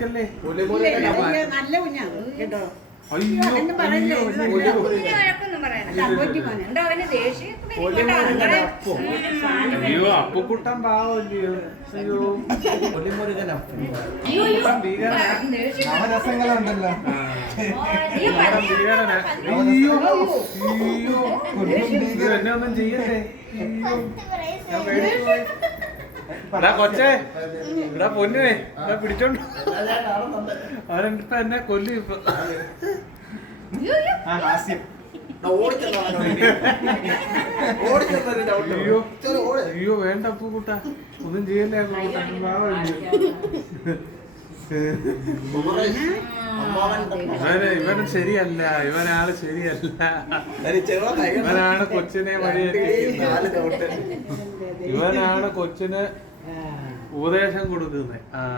നല്ല കുഞ്ഞാണ് കേട്ടോ. അയ്യോ അപ്പുക്കുട്ടൻ പാവല്ലയോ. അയ്യോ നവരസങ്ങളുണ്ടല്ലോ. ഭീകരനാ. അയ്യോ അയ്യോ എന്നെ ഒന്നും ചെയ്യല്ലേ. ഞാൻ പേടിച്ചു പോയി. എടാ കൊച്ചേ, എടാ പൊന്നുവേ, എടാ പിടിച്ചോണ്ട് അവനിപ്പ എന്നെ കൊല്ലി. ഇപ്പൊ അയ്യോ അയ്യോ വേണ്ട അപ്പുക്കുട്ട, ഒന്നും ചെയ്യല്ലേ അപ്പുക്കുട്ട. ഇവൻ ശരിയല്ല, ഇവനാള് ശരിയല്ല. ഇവനാണ് കൊച്ചിനെ ഇവനാണ് കൊച്ചിന് ഉപദേശം കൊടുക്കുന്നത്.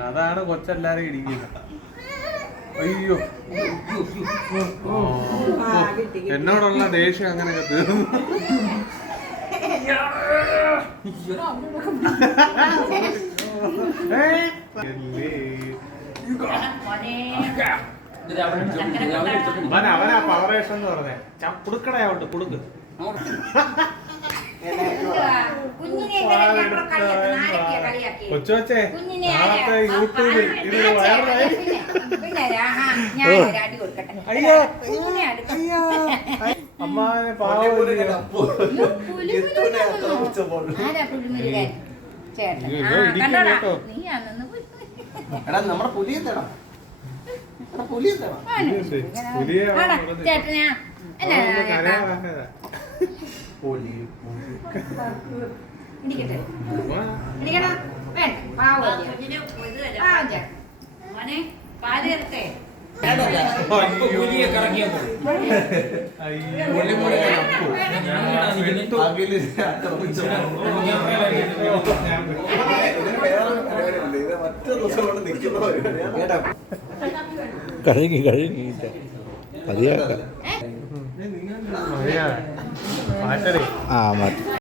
അതാണ് കൊച്ചെല്ലാരും ഇടിക്കുന്നത്. അയ്യോ എന്നോടുള്ള ദേഷ്യം അങ്ങനെയൊക്കെ തീർന്നു. അവനാ പവറേഷൻ എന്ന് പറഞ്ഞേ. കുടുക്കടയാവണ്ട് കുടുക്ക്. കൊച്ചുവച്ചേ, നാളത്തെ യൂട്യൂബിൽ ഇതൊരു വൈറലായി. അയ്യോ അമ്മാനെ പാവം. എടാ നമ്മുടെ പുലിയെ തേടാ. പുലിയെ തേടാ. പുലിയെ കഴുകി മതിയാക്കാം. മാറ്റരേ. മതി.